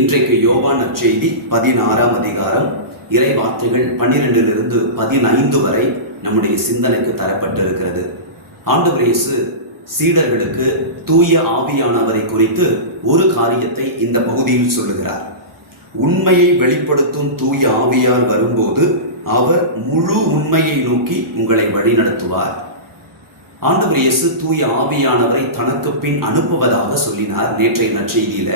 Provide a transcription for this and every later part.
இன்றைக்கு யோவான் நற்செய்தி பதினாறாம் அதிகாரம் இறை வார்த்தைகள் பன்னிரெண்டிலிருந்து பதினைந்து வரை நம்முடைய சிந்தனைக்கு தரப்பட்டிருக்கிறது. ஆண்டவர் இயேசு சீடர்களுக்கு தூய ஆவியானவரை குறித்து ஒரு காரியத்தை இந்த பகுதியில் சொல்லுகிறார். உண்மையை வெளிப்படுத்தும் தூய ஆவியார் வரும்போது அவர் முழு உண்மையை நோக்கி உங்களை வழிநடத்துவார். ஆண்டவர் இயேசு தூய ஆவியானவரை தனக்கு பின் அனுப்புவதாக சொல்லினார் நேற்றைய நற்செய்தியில.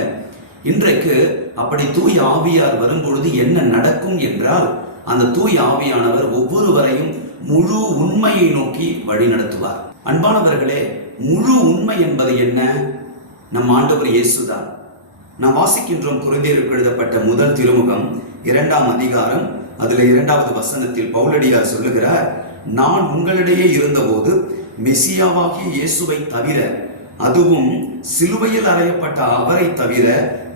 இன்றைக்கு அப்படி தூய் ஆவியார் வரும்பொழுது என்ன நடக்கும் என்றால் அந்த தூய் ஆவியானவர் ஒவ்வொருவரையும் முழு உண்மையை நோக்கி வழிநடத்துவார் அன்பானவர்களே முழு உண்மை என்பது என்ன? நம் ஆண்டவர் இயேசுதான். நாம் வாசிக்கின்றோம் குருந்தியருக்கு எழுதப்பட்ட முதல் திருமுகம் இரண்டாம் அதிகாரம் அதில் இரண்டாவது வசனத்தில் பவுலடியார் சொல்லுகிறார் நான் உங்களிடையே இருந்தபோது மெசியாவாகிய இயேசுவை தவிர அதுவும் சிலுவையில் அறையப்பட்ட அவரை தவிர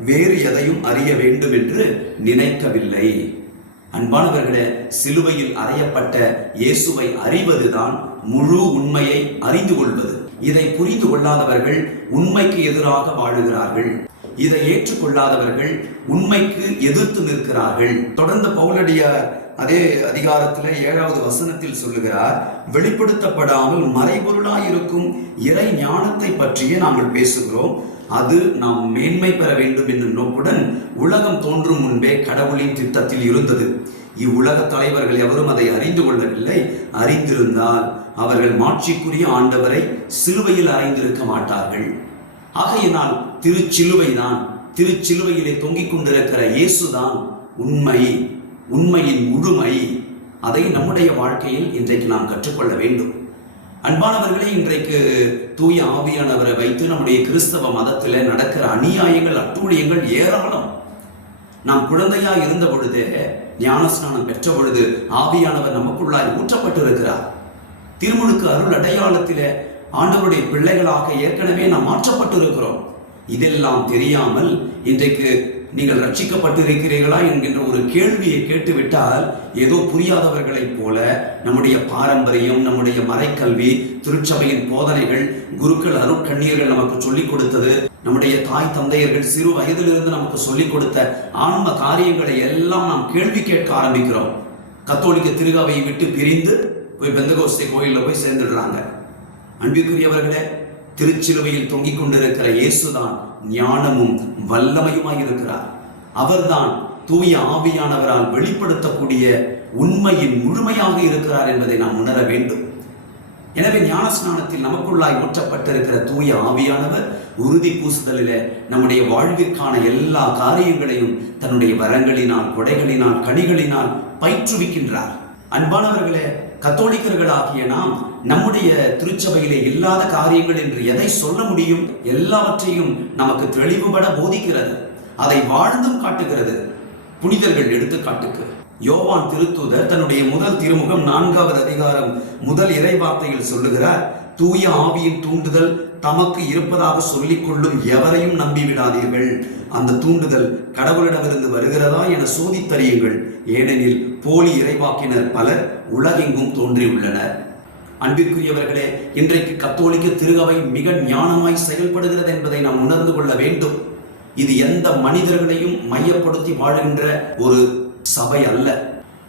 வேறு எதையும் அறிய வேண்டும் என்று நினைக்கவில்லை. அன்பானவர்களே சிலுவையில் அறையப்பட்ட இயேசுவை அறிவதுதான் முழு உண்மையை அறிந்து கொள்வது. இதை புரிந்து கொள்ளாதவர்கள் உண்மைக்கு எதிராக வாழுகிறார்கள். இதை ஏற்றுக்கொள்ளாதவர்கள் உண்மைக்கு எதிர்த்து நிற்கிறார்கள். தொடர்ந்து பவுலடியார் அதே அதிகாரத்துல ஏழாவது வசனத்தில் சொல்லுகிறார் வெளிப்படுத்தப்படாமல் மறைபொருளாய் இருக்கும் இறை ஞானத்தை பற்றியே நாங்கள் பேசுகிறோம். அது நாம் மேன்மை பெற வேண்டும் என்னும் நோக்குடன் உலகம் தோன்றும் முன்பே கடவுளின் திட்டத்தில் இருந்தது. இவ்வுலக தலைவர்கள் எவரும் அதை அறிந்து கொள்ளவில்லை. அறிந்திருந்தால் அவர்கள் மாட்சிக்குரிய ஆண்டவரை சிலுவையில் அறிந்திருக்க மாட்டார்கள். ஆகையினால் திருச்சிலுவைதான் திருச்சிலுவையிலே தொங்கிக் கொண்டிருக்கிற இயேசுதான் உண்மை உண்மையின் முழுமை. அதை நம்முடைய வாழ்க்கையில் இன்றைக்கு நாம் கற்றுக்கொள்ள வேண்டும். அன்பானவர்களே இன்றைக்கு தூய ஆவியானவரை வைத்து நம்முடைய கிறிஸ்தவ மதத்தில் நடக்கிற அநியாயங்கள் அட்டூழியங்கள் ஏராளம். நாம் குழந்தையா இருந்த பொழுதே ஞானஸ்நானம் பெற்ற பொழுது ஆவியானவர் நமக்குள்ளாய் ஊற்றப்பட்டிருக்கிறார். திருமுழுக்கு அருள் அடையாளத்தில ஆண்டவருடைய பிள்ளைகளாக ஏற்கனவே நாம் மாற்றப்பட்டிருக்கிறோம். இதெல்லாம் தெரியாமல் இன்றைக்கு நீங்கள் ரட்சிக்கப்பட்டிருக்கிறீர்களா என்கின்ற ஒரு கேள்வியை கேட்டுவிட்டால் ஏதோ புரியாதவர்களைப் போல நம்முடைய பாரம்பரியம் நம்முடைய மறைக்கல்வி திருச்சபையின் போதனைகள் குருக்கள் அருட்கண்ணியர்கள் நமக்கு சொல்லிக் கொடுத்தது நம்முடைய தாய் தந்தையர்கள் சிறு வயதிலிருந்து நமக்கு சொல்லிக் கொடுத்த ஆன்ம காரியங்களை எல்லாம் நாம் கேள்வி கேட்க ஆரம்பிக்கிறோம். கத்தோலிக்க திருகாவையை விட்டு பிரிந்து போய் பெந்தகோஸ்தை கோயிலில் போய் சேர்ந்துடுறாங்க. அன்பிற்குரியவர்களே திருச்சிலுவையில் தொங்கிக் கொண்டிருக்கிற இயேசுதான் ஞானமும் வல்லமையுமாய் இருக்கிறார் அவர்தான் தூய ஆவியானவரால் வெளிப்படுத்தக்கூடிய உண்மையின் முழுமையாக இருக்கிறார் என்பதை நாம் உணர வேண்டும். எனவே ஞானஸ்நானத்தில் நமக்குள்ளாய் ஊற்றப்பட்டிருக்கிற தூய ஆவியானவர் உறுதி பூசுதலில் நம்முடைய வாழ்விற்கான எல்லா காரியங்களையும் தன்னுடைய வரங்களினால் கொடைகளினால் கனிகளினால் பயிற்றுவிக்கின்றார். அன்பானவர்களே கத்தோலிக்கர்களாகிய நாம் நம்முடைய திருச்சபையிலே இல்லாத காரியங்கள் என்று எதை சொல்ல முடியும்? எல்லாவற்றையும் நமக்கு தெளிவுபட போதிக்கிறது. அதை வாழ்ந்தும் காட்டுகிறது. புனிதர்கள் எடுத்துக்காட்டுக்கு. யோவான் திருத்தூதர் தன்னுடைய முதல் திருமுகம் நான்காவது அதிகாரம் முதல் இறைவார்த்தையில் சொல்லுகிறார் தூய ஆவியின் தூண்டுதல் தமக்கு இருப்பதாக சொல்லிக் கொள்ளும் எவரையும் நம்பிவிடாதீர்கள். அந்த தூண்டுதல் கடவுளிடமிருந்து வருகிறதா என சோதித்தறியுங்கள். ஏனெனில் போலி இறைவாக்கினர் பலர் உலகெங்கும் தோன்றியுள்ளனர். அன்பிற்குரியவர்களே இன்றைக்கு கத்தோலிக்க திருகவை மிக ஞானமாய் செயல்படுகிறது என்பதை நாம் உணர்ந்து கொள்ள வேண்டும். இது எந்த மனிதர்களையும் மையப்படுத்தி வாழுகின்ற ஒரு சபை அல்ல.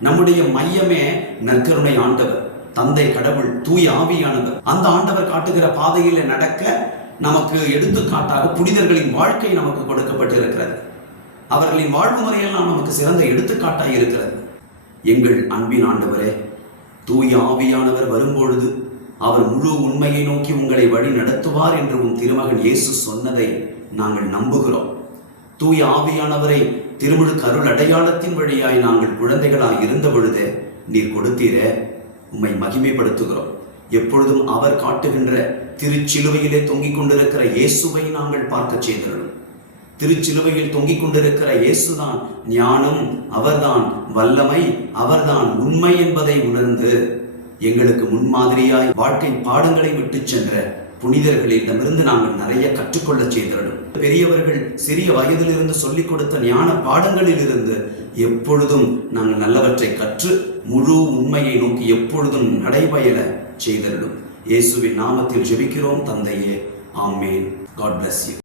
நம்முடைய மையமே நற்கருணை ஆண்டவர். தந்தை கடவுள் தூய ஆவியானவர். அந்த ஆண்டவர் காட்டுகிற பாதையில் நடக்க நமக்கு எடுத்துக்காட்டாக புனிதர்களின் வாழ்க்கை நமக்கு கொடுக்கப்பட்டிருக்கிறது. அவர்களின் வாழ்வு முறையெல்லாம் நமக்கு சிறந்த எடுத்துக்காட்டாக இருக்கிறது. எங்கள் அன்பின் ஆண்டவரே தூய ஆவியானவர் வரும்பொழுது அவர் முழு உண்மையை நோக்கி உங்களை வழி நடத்துவார் என்று உன் திருமகன் இயேசு சொன்னதை நாங்கள் நம்புகிறோம். தூய ஆவியானவரை திருமுழுக்கு கருள் அடையாளத்தின் வழியாய் நாங்கள் குழந்தைகளாய் இருந்த பொழுதே நீர் கொடுத்தீரே. உம்மை மகிமைப்படுத்துகிறோம். எப்பொழுதும் அவர் காட்டுகின்ற திருச்சிலுவையிலே தொங்கிக் கொண்டிருக்கிற இயேசுவை நாங்கள் பார்க்க செய்திருடும் திருச்சிலுவையில் தொங்கிக் கொண்டிருக்கிற இயேசுதான் ஞானம் அவர்தான் வல்லமை அவர்தான் உண்மை என்பதை உணர்ந்து எங்களுக்கு முன்மாதிரியாய் வாழ்க்கை பாடங்களை விட்டு சென்ற புனிதர்களிடமிருந்து நாங்கள் நிறைய கற்றுக்கொள்ள செய்திருடும் பெரியவர்கள் சிறிய வயதிலிருந்து சொல்லிக் கொடுத்த ஞான பாடங்களில் இருந்து எப்பொழுதும் நாங்கள் நல்லவற்றை கற்று முழு உண்மையை நோக்கி எப்பொழுதும் நடைபயல செய்திருடும் இயேசுவின் நாமத்தில் ஜெபிக்கிறோம் தந்தையே. ஆமேன். God bless you